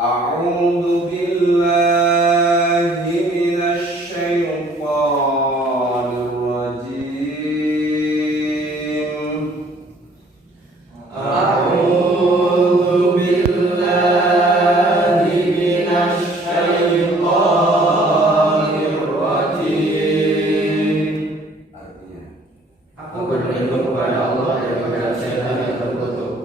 A'udzu billahi minasy syaithanir rajim. A'udzu billahi minasy syaithanir rajim. Artinya, aku berlindung kepada Allah daripada syaitan yang terkutuk.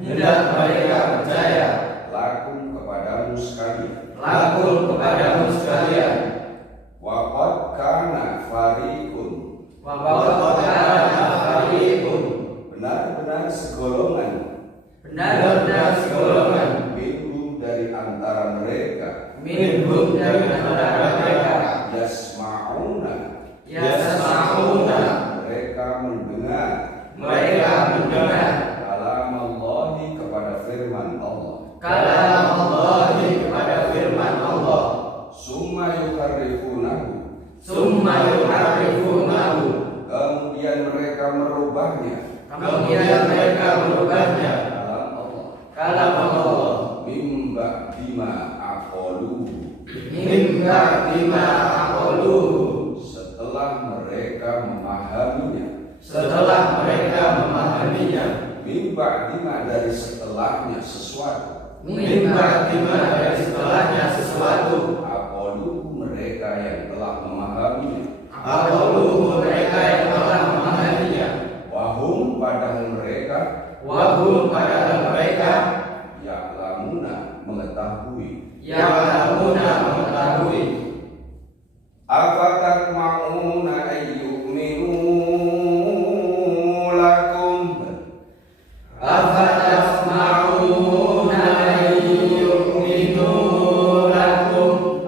Hendak mereka percaya lakum kepadamu sekalian. Waqad kana fariqun, Waqad kana fariqun, benar-benar segolongan, benar-benar segolongan, minhum dari antara mereka, minhum dari antara mereka, yasma'una, mereka mendengar, kalam Allahi kepada firman Allah, kalam Allahi kepada firman Allah, summa yuharrifunahu, kemudian mereka merubahnya, kalam Allah, mimba bima aqalu, setelah mereka memahaminya, mimba bima dari setelahnya sesuatu, aqalu mereka yang telah memahaminya, wahum padahal mereka ya'lamuna mengetahui, afatatma'una ayyu'minu lakum,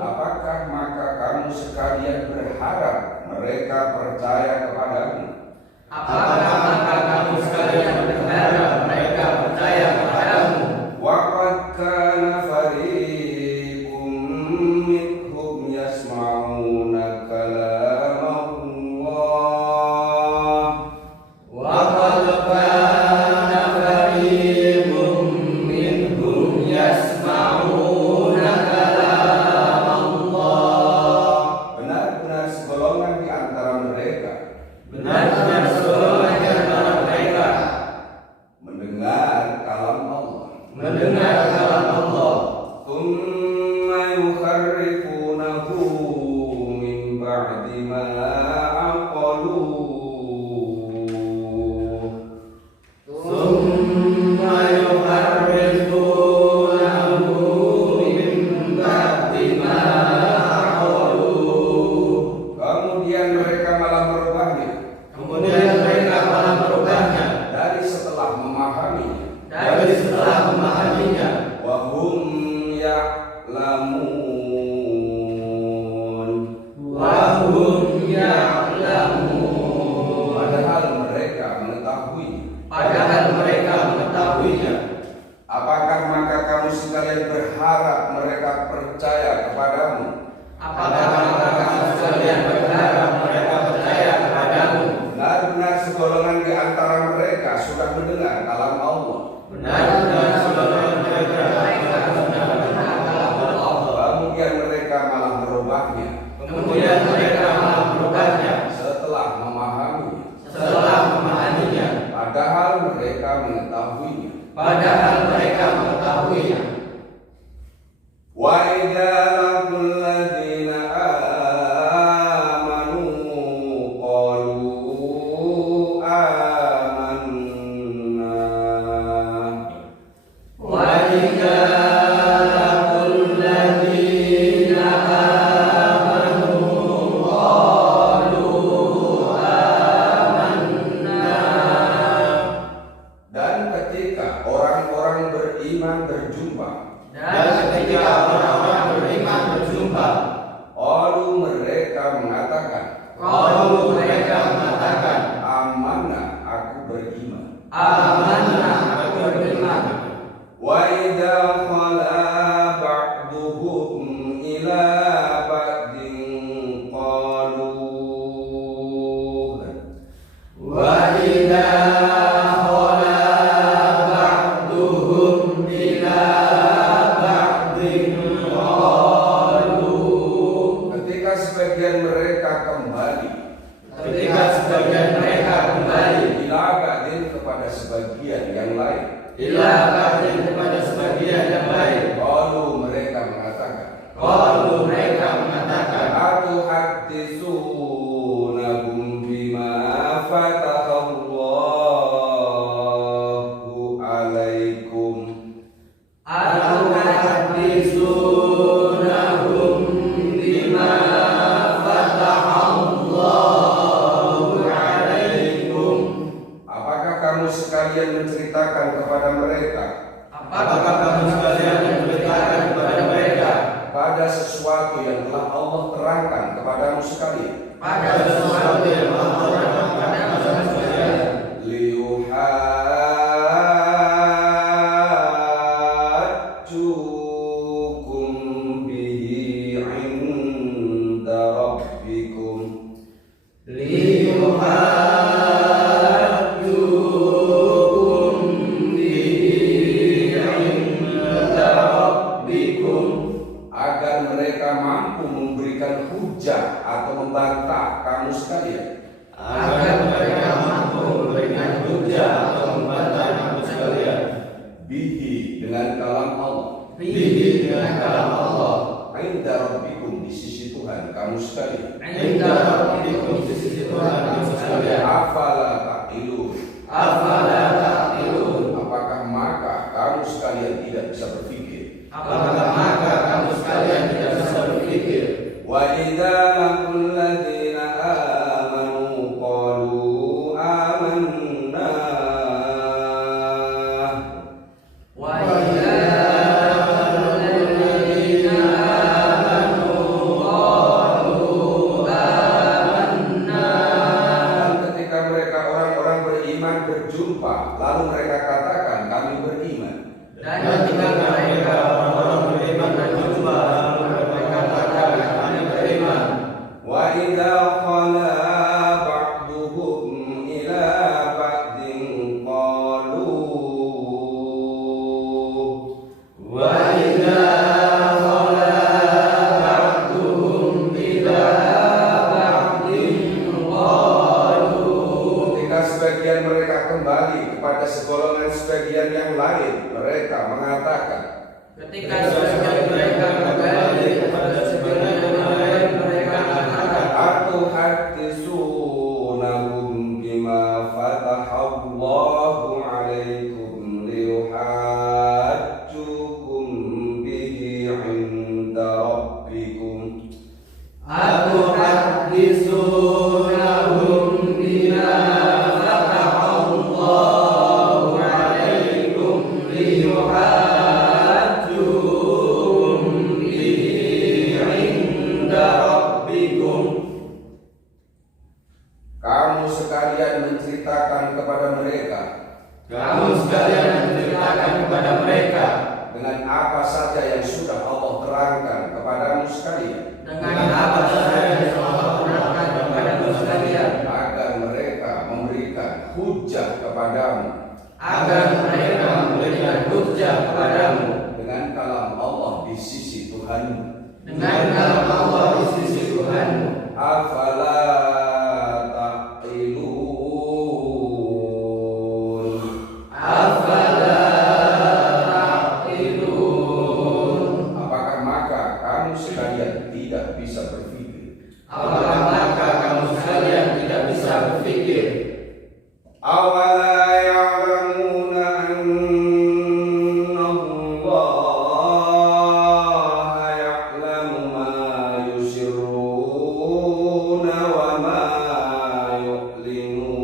apakah maka kamu sekalian berharap mereka percaya kepadamu? Waqad kana fariqum minhum yasma'una kalam Allah, benar-benar segolongan di antara mereka mendengar kalam Allah, thumma yukharrifunahu min ba'di ma aqaluh, kemudian mereka malah merubahnya dari setelah memahaminya, wahum ya'lamun, padahal mereka mengetahuinya. Apakah maka kamu sekalian berharap mereka percaya kepadamu? Benar-benar segolongan di antara mereka sudah mendengar kalam Allah, kemudian mereka malah merubahnya setelah memahaminya, padahal mereka mengetahuinya. Wa idza laqul ladzina amanu qalu amanna, dan ketika orang-orang beriman berjumpa, qalu mereka mengatakan, amanah aku beriman. Wa idza khala ba'duhum ila ba'din qalu, ketika sebagian mereka kembali, ila ba'din kepada sebagian yang lain, qalu mereka mengatakan, atuhadditsunahum bima fatahallahu alaikum, Atuhadditsuna pada sesuatu yang Allah pada manusia sekalian, liyuhajjukum bihi 'inda rabbikum. Agar mereka mampu memberikan hujah atau membantah kamu sekalian. Bihi dengan kalam Allah. Inda rabbikum di sisi Tuhan kamu sekalian. Afala ta'qilun. Apakah maka kamu sekalian tidak bisa berpikir? Wa idza laqul ladzina amanu qalu amanna. Dan ketika mereka orang-orang beriman berjumpa, lalu mereka katakan kami beriman. Wa idza qala ba'duhum ila ba'din qalu. Ketika sebagian mereka kembali kepada segolongan sebagian yang lain, mereka mengatakan, atuhadditsunahum bima fatahallahu 'alaikum liyuhajjukum bihi 'inda rabbikum. Kamu sekalian menceritakan kepada mereka dengan apa saja yang sudah Allah terangkan kepadamu sekalian, agar mereka memberikan hujah kepadamu, dengan kalam Allah di sisi Tuhanmu. Afala ta'qilun. Apakah maka kamu sekalian tidak bisa berpikir? Awala ya'lamuna anna Allah ya'lamu ma yusirruna wa ma yu'linun.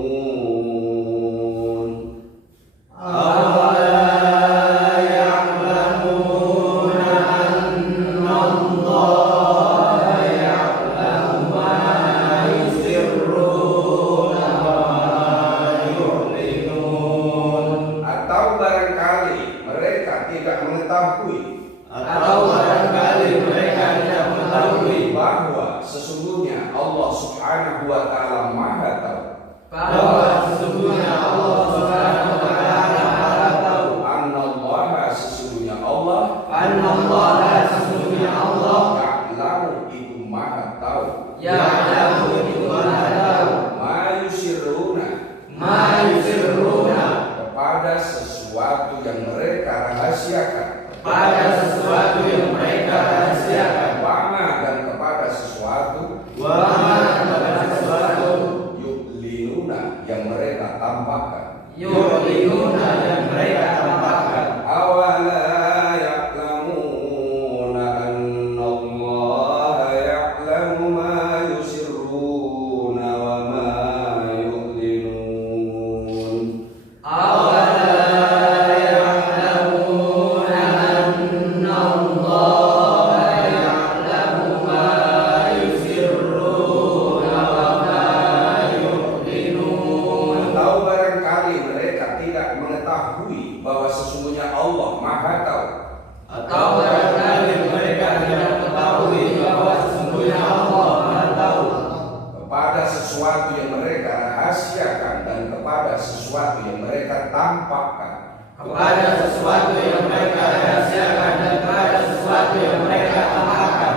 mereka apakan?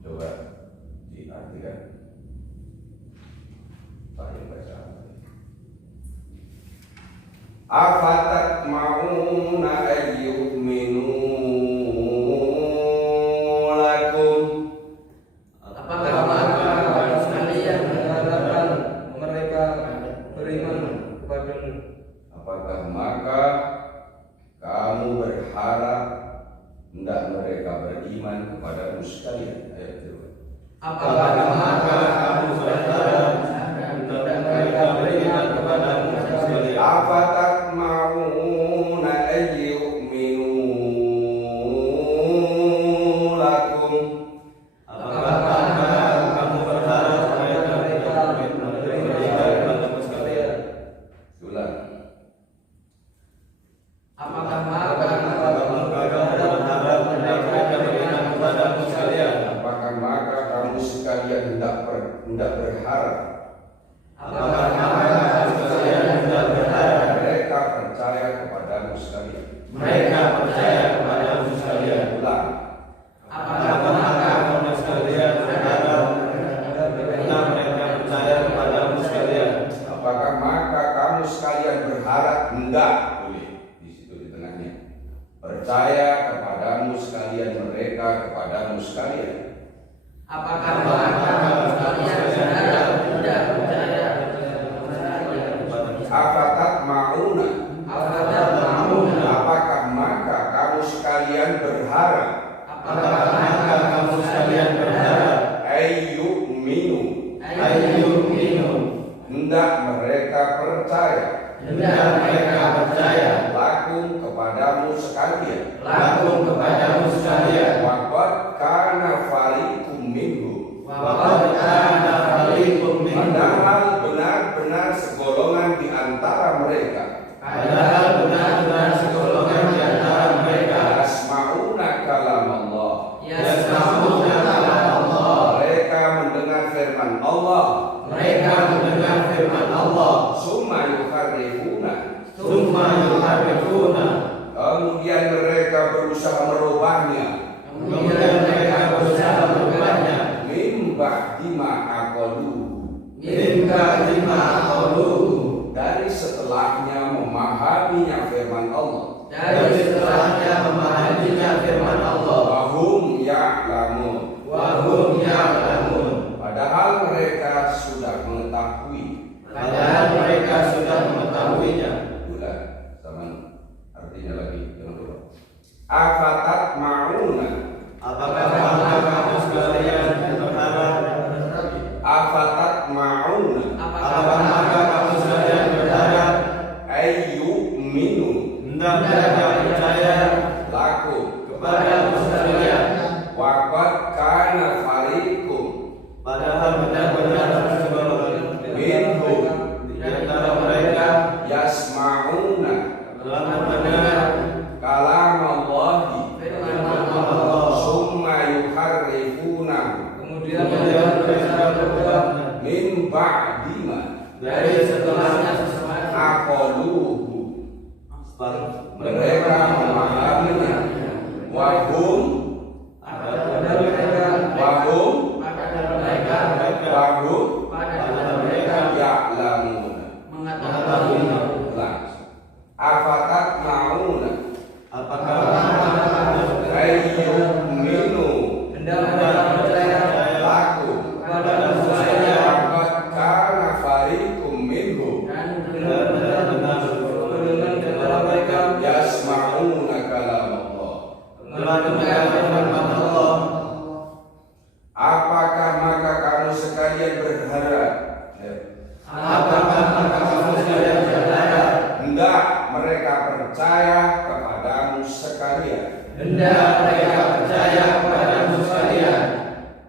Coba diartikan. Saya baca. Afatatma'una ayyuminu lakum. Apakah maka sekalian mengharapkan mereka beriman kepadamu? Apakah maka kamu berharap hendak mereka beriman kepadamu sekalian? Ayat kedua. Apakah maka kamu berharap hendak mereka beriman kepadamu sekalian? Afatatma'una ayyuminu lakum. Apakah kamu berharap mereka beriman kepadamu sekalian? Ulang. Apakah maka kamu berharap mereka beriman kepadamu sekalian? Apakah maka kamu sekalian hendak berharap Apakah maka kamu sekalian hendak berharap mereka percaya kepadamu sekalian? mereka percaya kepadamu sekalian? Ulang. Apakah maka kamu sekalian berharap mereka percaya kepadamu sekalian? Apakah maka kamu sekalian berharap hendak boleh di situ di tengahnya percaya kepadamu sekalian mereka kepadamu sekalian? Apakah maka kamu sekalian berharap hendak percaya kepadamu? Afatatma'una. Apakah maka kamu sekalian berharap Apakah maka kamu sekalian berharap ayyuminu hendak mereka percaya hendak mereka percaya lakum kepadamu sekalian? kepadamu sekalian? Waqad kana fariqum minhum. Waqad kana fariqum minhum. Padahal benar-benar segolongan di antara mereka. Padahal benar-benar segolongan di antara mereka. Yasma'una kalam Allah. Yasma'una kalam Allah. Mereka mendengar firman Allah. Mereka mendengar firman Allah. Summa yuharrifuna. Summa yuharrifuna. Kemudian mereka berusaha merubahnya. Kemudian mereka berusaha merubahnya. Mim ba'di ma aqalu. Min ba'di ma aqalu. Dari setelahnya memahaminya firman Allah. Dari setelahnya memahaminya firman Allah. Wahum ya'lamun. Wahum ya'lamun. Padahal mereka sudah mengetahui. Padahal mereka sudah mengetahuinya. Ulang, sama artinya lagi jangan lupa. Afatatma'una. Apakah kamu sekalian berharap? Afatatma'una. Apakah kamu sekalian berharap ayyuminu hendak mereka percaya lakum kepadamu sekalian? waqad kana fariqum Padahal benar-benar segolongan minhum di antara mereka yasma'una telah mendengar kalam Allahi firman Allah. summa yuharrifuna Kemudian mereka berubahnya min ba'di ma dari setelahnya sesuatu. aqaluhu. Mereka memahaminya. Wahum Padahal mereka wahum padahal mereka ya'lamuna. mengetahuinya. Langsung. Afatatma'una Apakah kamu ayyuminu hendak mereka percaya lakum kepadamu sekalian? waqad kana fariqum minhum Dan benar-benar segolongan di antara mereka yasma'una kalam Allah. telah mendengar firman Allah. Apakah maka kamu sekalian berharap Apakah maka kamu sekalian berharap hendak mereka percaya kepadamu sekalian? hendak mereka percaya kepadamu sekalian?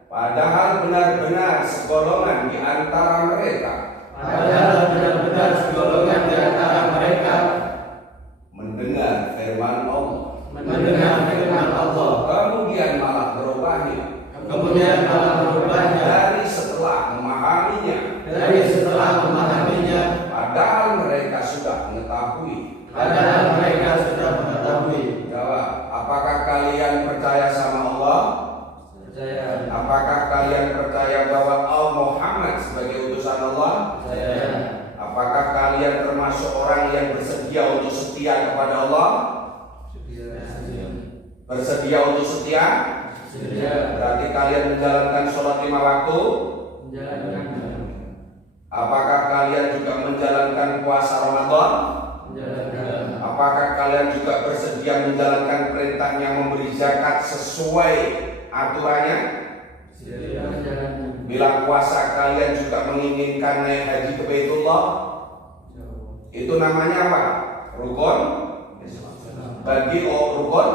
Padahal benar-benar segolongan di antara mereka Padahal benar-benar segolongan di antara mereka mendengar firman Allah, mendengar firman Allah, kemudian malah berubahnya kemudian malah berubahnya dari setelah memahaminya. dari setelah memahaminya. Padahal mereka sudah mengetahui. Padahal mereka sudah mengetahui. Jawab, apakah kalian percaya sama Allah? Percaya. Apakah kalian percaya bahwa Muhammad sebagai utusan Allah? Percaya. Apakah kalian termasuk orang yang bersedia untuk setia kepada Allah? Bersedia untuk setia? Setia. Berarti kalian menjalankan sholat 5 waktu? Menjalankan. Apakah kalian juga menjalankan puasa Ramadan? Menjalankan. Apakah kalian juga bersedia menjalankan perintahnya memberi zakat sesuai aturannya? Setia. Menjalankan. Bila puasa kalian juga menginginkan naik haji ke Baitullah? Itu namanya apa? Rukun bagi rukun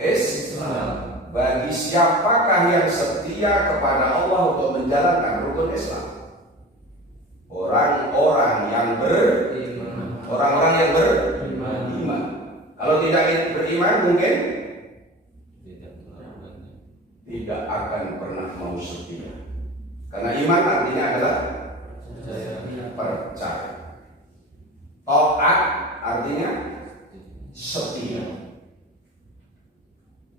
Islam. Bagi siapakah yang setia kepada Allah untuk menjalankan rukun Islam? Orang-orang yang beriman. Kalau tidak beriman mungkin tidak akan pernah mau setia. Karena iman artinya adalah percaya. Taat artinya setia.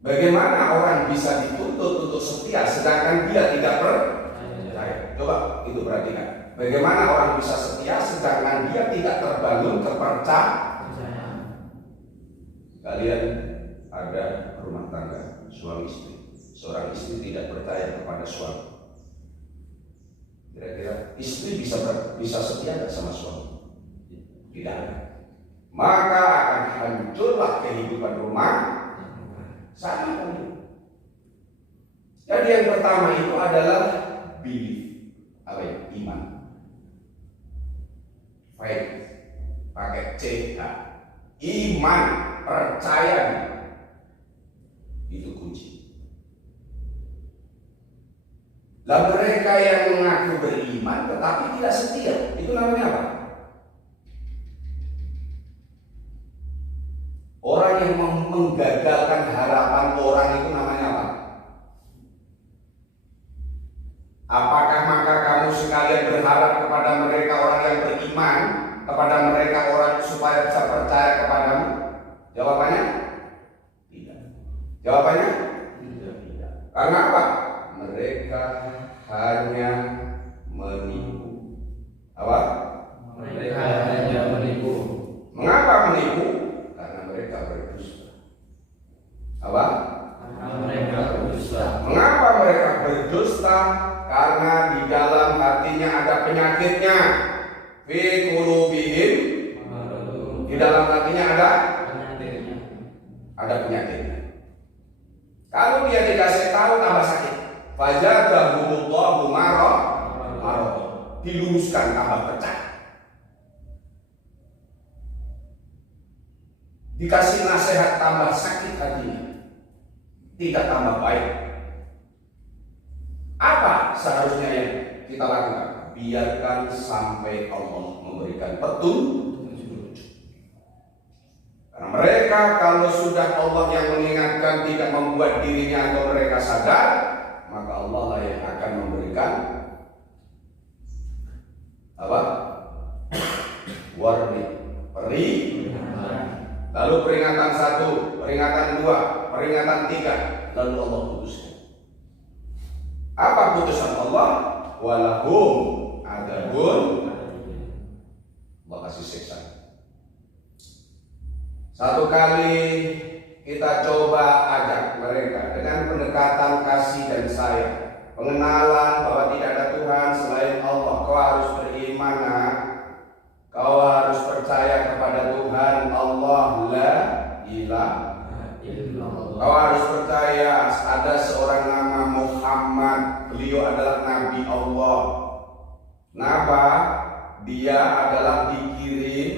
Bagaimana orang bisa dituntut untuk setia sedangkan dia tidak percaya? Coba itu perhatikan. Bagaimana orang bisa setia sedangkan dia tidak terbangun kepercayaan? Kalian ada rumah tangga suami istri. Seorang istri tidak percaya kepada suami. Kira-kira istri bisa setia nggak sama suami? Tidak. Maka akan hancurlah kehidupan rumah. Sama kan? Jadi yang pertama itu adalah belief, apa ya? Iman. Faith, pakai C. Iman, percaya, itu kunci. Lah mereka yang mengaku beriman tetapi tidak setia, itu namanya apa? Orang yang menggagalkan harapan orang itu namanya apa? Apakah maka kamu sekalian berharap kepada mereka orang yang beriman, kepada mereka orang supaya bisa percaya kepadamu? Jawabannya tidak. Jawabannya tidak. Karena apa? Mereka hanya menipu. Apa? Mereka hanya menipu. Mengapa menipu? Mereka berdusta. Apa? Mereka berdusta. Mengapa mereka berdusta? Karena di dalam hatinya ada penyakitnya. Fi qulubihim. Di dalam hatinya ada penyakitnya. Kalau dia dikasih tahu tambah sakit. Fazadahumullahu marad. Diluruskan tambah pecah. Dikasih nasihat tambah sakit hatinya, tidak tambah baik. Apa seharusnya yang kita lakukan? Biarkan sampai Allah memberikan petunjuk. Karena mereka kalau sudah Allah yang mengingatkan tidak membuat dirinya atau mereka sadar, maka Allah lah yang akan memberikan apa? Warning, lalu peringatan 1, peringatan 2, peringatan 3, lalu Allah putuskan. Apa putusan Allah? Walahum adabun. Allah kasih siksa. Satu kali kita coba ajak mereka dengan pendekatan kasih dan sayang, pengenalan bahwa tidak ada Tuhan selain Allah. Kau harus beriman, kau harus percaya kepada Tuhan Allah la ilaha illallah. Kau harus percaya ada seorang nama Muhammad. Beliau adalah Nabi Allah. Kenapa? Dia adalah dikirim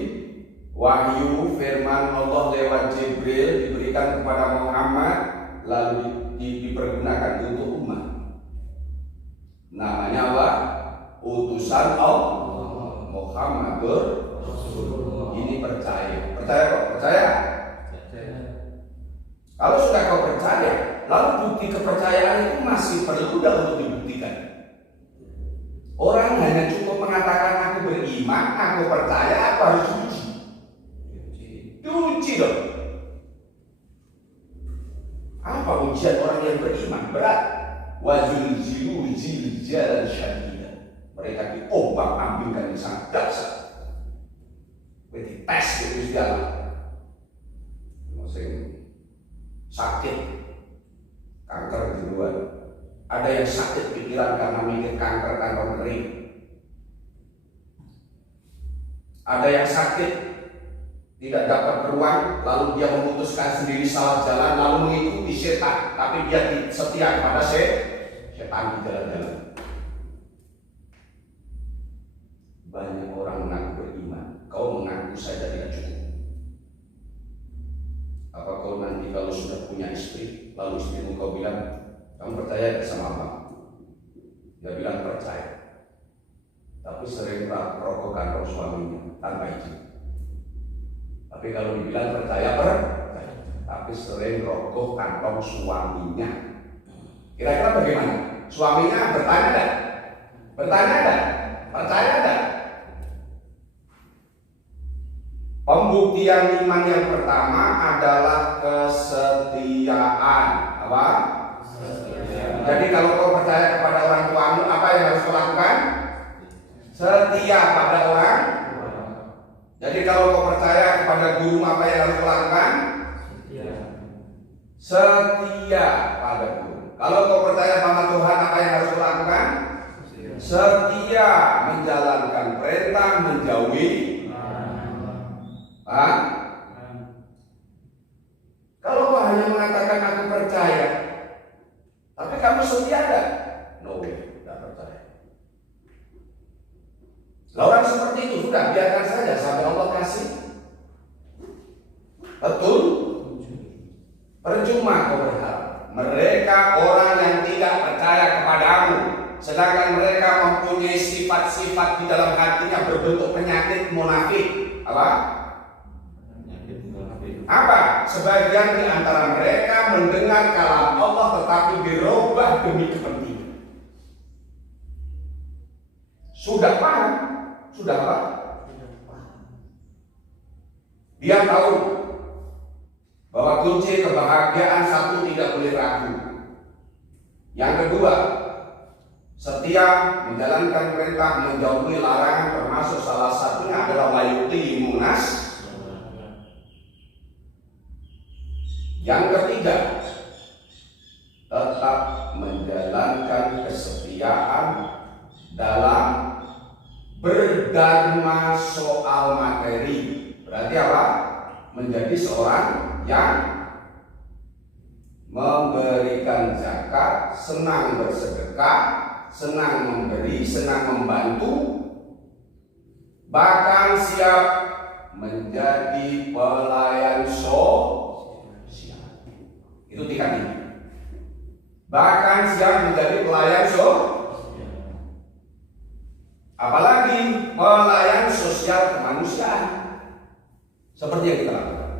wahyu firman Allah lewat Jibril diberikan kepada Muhammad lalu dipergunakan untuk umat. Namanya apa? Utusan Allah. Muhammadur Rasulullah. Ini percaya. Percaya kok? Percaya? Kalau sudah kau percaya, lalu bukti kepercayaan itu masih perlu untuk dibuktikan. Orang hanya cukup mengatakan aku beriman, aku percaya, aku harus diuji. Diuji dong. ujian orang yang beriman berat. Wa zulzilu zilzalan syadidan. Mereka diombang-ambingkan yang sangat dahsyat. Dites ke Gusti Allah. Masing sakit kanker duluan. Ada yang sakit pikiran karena mikir kanker kering. Ada yang sakit tidak dapat beruang, lalu dia memutuskan sendiri salah jalan, lalu mengikuti setan, tapi dia setia kepada setan di jalan-jalan. Banyak orang mengaku beriman, kau mengaku saja tidak cukup. Apa kau nanti kalau sudah punya istri, lalu istrimu kau bilang, kamu percaya sama apa? Dia bilang percaya, tapi sering rokok kantong suaminya tanpa izin. Tapi kalau dibilang percaya, tapi sering rokok kantong suaminya. Kira-kira bagaimana? Suaminya bertanya enggak? Bertanya enggak? Percaya enggak? Pembuktian iman yang pertama adalah kesetiaan. Apa? Kesetiaan. Jadi kalau kau percaya kepada orang tuamu, apa yang harus kau lakukan? Setia pada orang. Jadi kalau kau percaya kepada guru, apa yang harus kau lakukan? Setia pada guru. Kalau kau percaya pada Tuhan, apa yang harus kau lakukan? Setia menjalankan perintah, menjauhi. Kalau kau hanya mengatakan aku percaya, tapi kamu setia enggak? No way, tidak percaya. Lah orang seperti itu sudah biarkan saja sampai Allah kasih. Betul? Percuma kau berharap. Mereka orang yang tidak percaya kepadamu, sedangkan mereka mempunyai sifat-sifat di dalam hatinya berbentuk penyakit munafik. Apa? Sebagian di antara mereka mendengar kalam Allah tetapi dirubah demi kepentingan. Sudah paham? Sudah apa? Dia tahu bahwa kunci kebahagiaan satu tidak boleh ragu. Yang kedua, setia menjalankan perintah, menjauhi larangan, termasuk salah satunya adalah layuti munas. Yang ketiga, tetap menjalankan kesetiaan dalam berdharma soal materi. Berarti apa? Menjadi seorang yang memberikan zakat, senang bersedekah, senang memberi, senang membantu, bahkan siap menjadi pelayan sosial. Itu tingkat ini. Bahkan siap menjadi pelayan sosial. Apalagi pelayan sosial kemanusiaan. Seperti yang kita lakukan.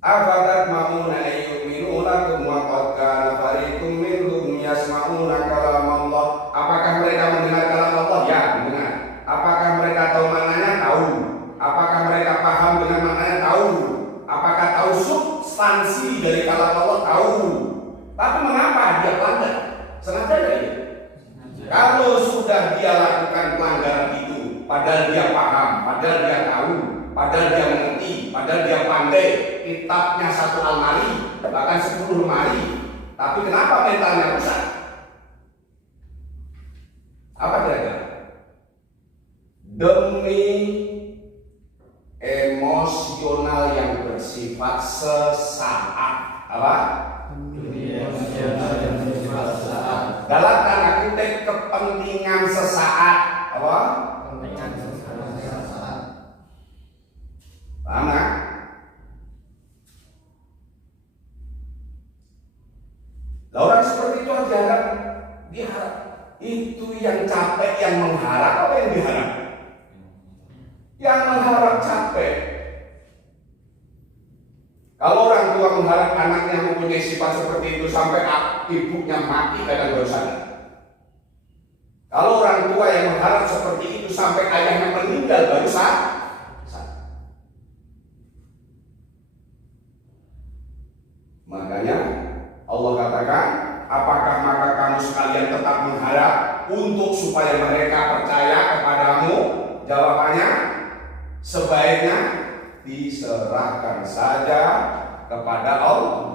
Afatat ma'una ayyuminu lakum wa qad kana fariqum minhum yasma'una kalam Allah. Apakah mereka mendengar kalam Allah? Ya, mendengar. Apakah mereka tahu maknanya? Tahu. Apakah mereka paham dengan maknanya? Tahu. Apakah tahu substansi dari kalam Allah? Tahu. Tapi mengapa dia pelanggar? Sengaja enggak dia? Kalau sudah dia lakukan pelanggaran itu, padahal dia paham, padahal dia tahu, padahal dia mengerti, padahal dia pandai, kitabnya satu almari, bahkan 10 lemari, tapi kenapa mentalnya rusak? Apa kira-kira? Demi emosional yang bersifat sesaat. Apa? Dalam tanda kutip kepentingan sesaat. Apa? Paham gak? Lah orang seperti itu diharap, itu yang capek yang mengharap, apa yang diharap? Yang mengharap capek. Kalau orang tua mengharap anaknya mempunyai sifat seperti itu sampai ibunya mati, kadang dosa. Kalau orang tua yang mengharap seperti itu sampai ayahnya meninggal, baru sah. Makanya Allah katakan, apakah maka kamu sekalian tetap mengharap untuk supaya mereka percaya kepadamu? Jawabannya, sebaiknya diserahkan saja kepada Allah.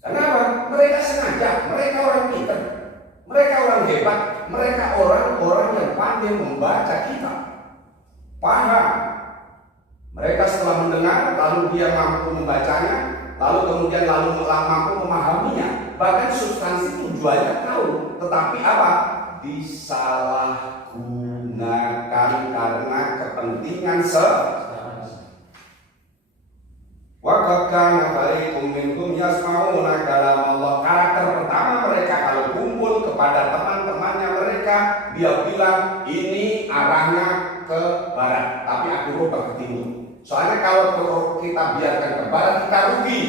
Kenapa? Mereka sengaja, mereka orang pintar, mereka orang hebat, mereka orang-orang yang pandai membaca kitab, paham. Mereka setelah mendengar, lalu dia mampu membacanya, lalu kemudian mampu memahaminya. Bahkan substansi tujuannya tahu, tetapi apa? Disalahgunakan karena kepentingan Wa kana fariqum minhum yasma'una kalam Allah. Karakter pertama mereka kalau kumpul kepada teman-temannya mereka, dia bilang ini arahnya ke barat, tapi aku rubah ke timur. Soalnya kalau kita biarkan ke barat kita rugi.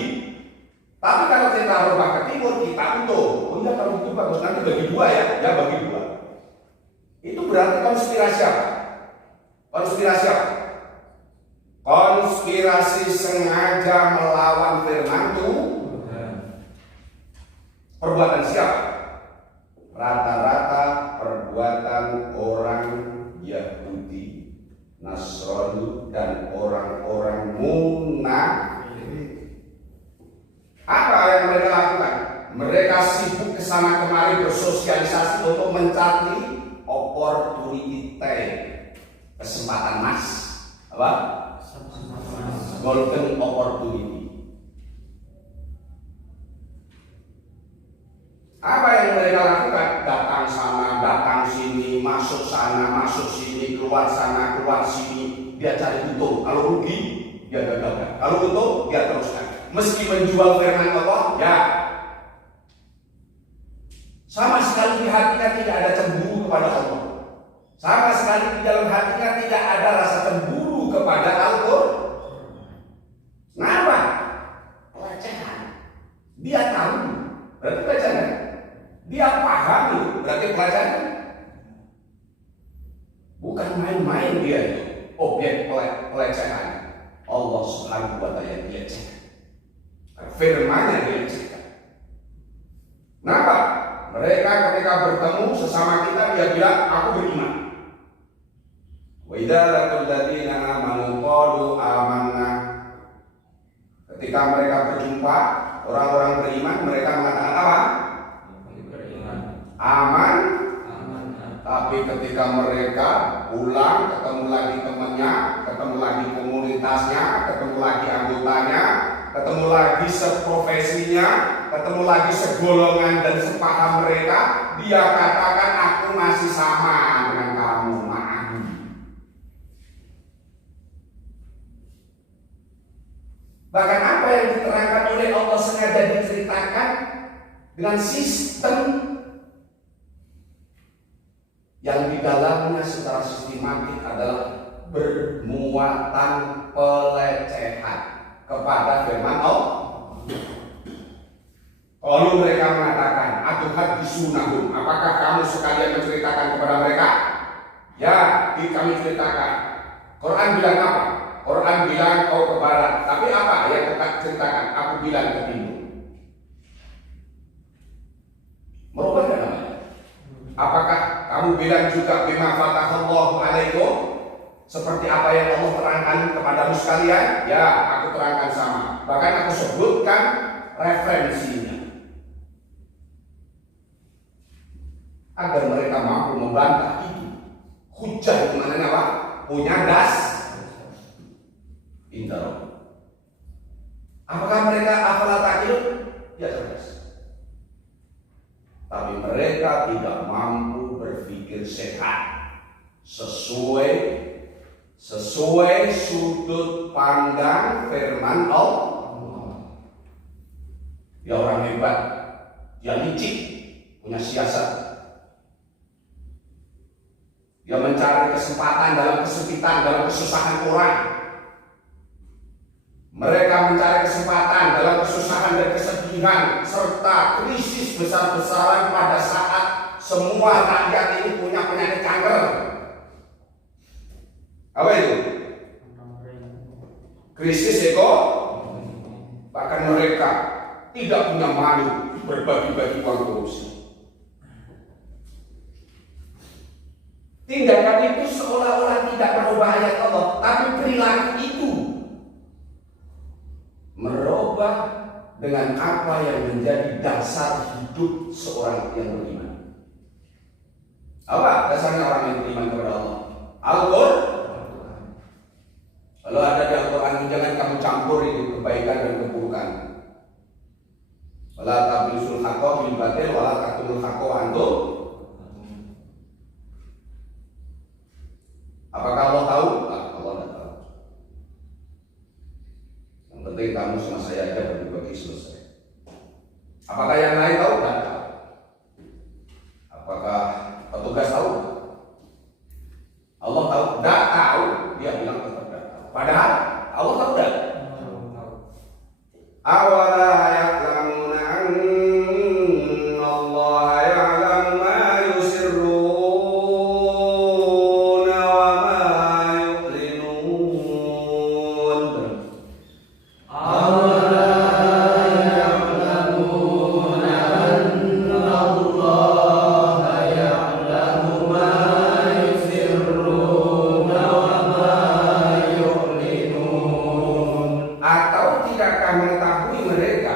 Tapi kalau kita rubah ke timur kita untung. Oh iya, kalau itu bagus, nanti bagi dua ya, bagi dua. Itu berarti konspirasi apa? Konspirasi apa? Konspirasi sengaja melawan firman Tuhan. Perbuatan siapa? Rata-rata perbuatan orang Yahudi, Nasrani, dan orang-orang munafik. Apa yang mereka lakukan? Mereka sibuk kesana kemari bersosialisasi untuk mencari opportunity, kesempatan emas. Apa? Golden opportunity. Apa yang mereka lakukan? Datang sana, datang sini, masuk sana, masuk sini, keluar sana, keluar sini. Dia cari untung. Kalau rugi, dia gagalkan. Kalau untung, dia teruskan. Meski menjual firman Allah, ya. Sama sekali di hatinya tidak ada cemburu kepada Allah. Sama sekali di dalam hatinya tidak ada rasa cemburu kepada Al-Quran. Kenapa? Pelecehan. Dia tahu, berarti pelecehan. Dia pahami, berarti pelecehan. Bukan main-main dia itu objek pelecehan. Allah Subhanahu wa Ta'ala dilecehkan. Firman-Nya dilecehkan. Kenapa? Mereka ketika bertemu sesama kita, dia bilang, aku beriman. Wa idza laqul ladzina amanu qalu amanna. Ketika mereka berjumpa orang-orang beriman, mereka mengatakan apa? Aman. Tapi ketika mereka pulang, ketemu lagi temannya, ketemu lagi komunitasnya, ketemu lagi anggotanya, ketemu lagi seprofesinya, ketemu lagi segolongan dan sepaham mereka, dia katakan aku masih sama dengan kamu, maaf. Bahkan apa yang diterangkan oleh Allah sengaja diceritakan dengan sistem yang di dalamnya secara sistematik adalah bermuatan pelecehan kepada firman Allah. Kalau mereka mengatakan, atuhaddisunahum, apakah kamu sekalian menceritakan kepada mereka? Ya, kami ceritakan. Quran bilang apa? Quran bilang kau ke barat. Tapi apa yang kita ceritakan? Aku bilang ke timur. Merubah kan namanya? Apakah kamu bilang juga bima fatahallahu alaikum? Seperti apa yang Allah terangkan kepadamu sekalian? Ya, aku terangkan sama. Bahkan aku sebutkan referensinya. Agar mereka mampu membantah itu. Hujah itu maknanya apa? Punya Indra. Apakah mereka afala ta'qilun? Ya cerdas. Tapi mereka tidak mampu berpikir sehat sesuai sudut pandang firman Allah. Dia orang hebat, dia licik, punya siasat. Dia mencari kesempatan dalam kesempitan, dalam kesusahan orang. Mereka mencari kesempatan dalam kesusahan dan kesedihan serta krisis besar-besaran pada saat semua rakyat ini punya penyakit kanker. Apa itu? Krisis mereka tidak punya malu berbagi-bagi uang korupsi. Tindakan itu seolah-olah tidak merubah ayat Allah, tapi perilaku itu merubah dengan apa yang menjadi dasar hidup seorang yang beriman. Apa dasarnya orang yang beriman kepada Allah? Al-Qur'an. Kalau ada di Al-Quran, jangan kamu campur itu kebaikan dan keburukan. Wala tablisul haqqa bil batil wala taqtumul haqqa wa antum. Apakah Allah tahu? Allah tidak tahu. Yang penting kamu sama saya aja berbagi selesai. Apakah yang lain tahu? Tidak tahu. Apakah petugas tahu? Allah tahu? Tidak tahu. Dia bilang tetap tidak tahu. Padahal Allah tahu tidak? Awala ya'lamuna anna Allah ya'lamu ma yusirruna wa ma yu'linun. Awala ya'lamuna anna Allah ya'lamu ma yusirruna wa ma yu'linun. Atau tidakkah mengetahui mereka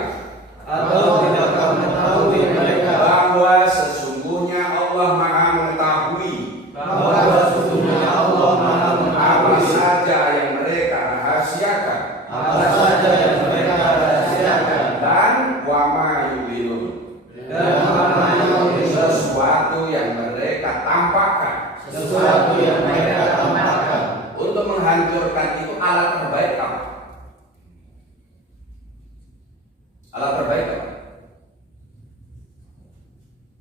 bahwa sesungguhnya Allah Maha mengetahui apa saja yang mereka rahasiakan dan wa ma yu'linun, sesuatu yang mereka tampakkan. Untuk menghancurkan itu alat terbaik apa? Alat terbaik apa?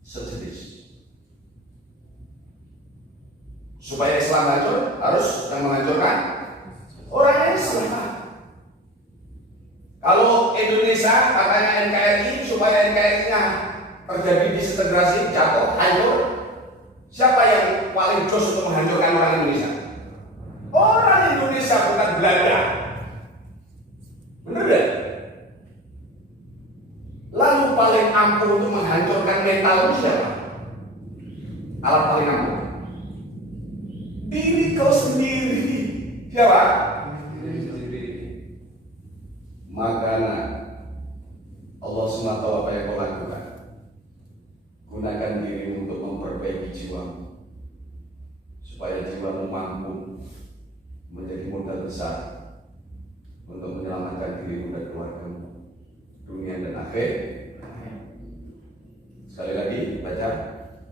Sejenis. Supaya Islam hancur, harus yang menghancurkan orang yang Islam. Kalau Indonesia katanya NKRI, supaya NKRI-nya terjadi disintegrasi, jatuh, hancur, siapa yang paling jos untuk menghancurkan orang Indonesia? Orang Indonesia, bukan Belanda. Bener deh. Lalu paling ampuh untuk menghancurkan mental itu siapa? Alat paling ampuh diri kau sendiri. Siapa? Makanya Allah SWT tahu apa yang kau lakukan. Gunakan diri untuk memperbaiki jiwamu, supaya jiwamu mampu menjadi modal besar untuk menyelamatkan dirimu dan keluargamu, dunia dan akhir. Sekali lagi baca.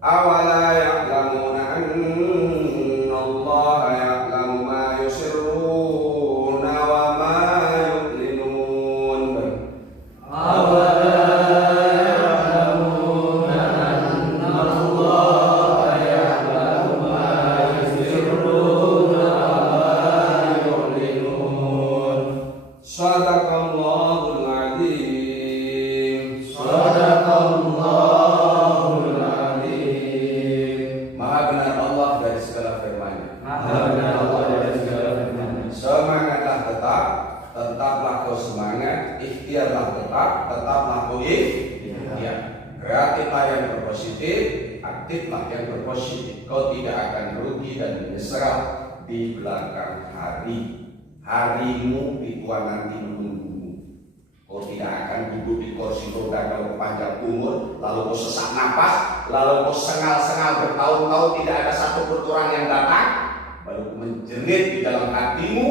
Awala ya'lamuna anna Allah ya'lamu ma yusirruna wa ma yu'linun. Awala ya'lamuna anna Allah ya'lamu ma yusirruna wa ma yu'linun. Sadaqallahul adzim. Sadaqallahul adzim. Maha benar Allah dari segala firman-Nya. Maha benar Allah dari segala firman-Nya. Semangatlah tetap, tetaplah kau semangat. Ikhtiarlah tetap, tetaplah kau ikhtiar. Kreatiflah yang berpositif, aktiflah yang berpositif. Kau tidak akan rugi dan menyesal di belakang hari. Harimu itu nanti menunggumu. Kau tidak akan duduk di kursi roda kalau panjang umur, lalu kau sesak napas, lalu kau sengal-sengal bertahun-tahun tidak ada satu orang yang datang, baru menjerit di dalam hatimu,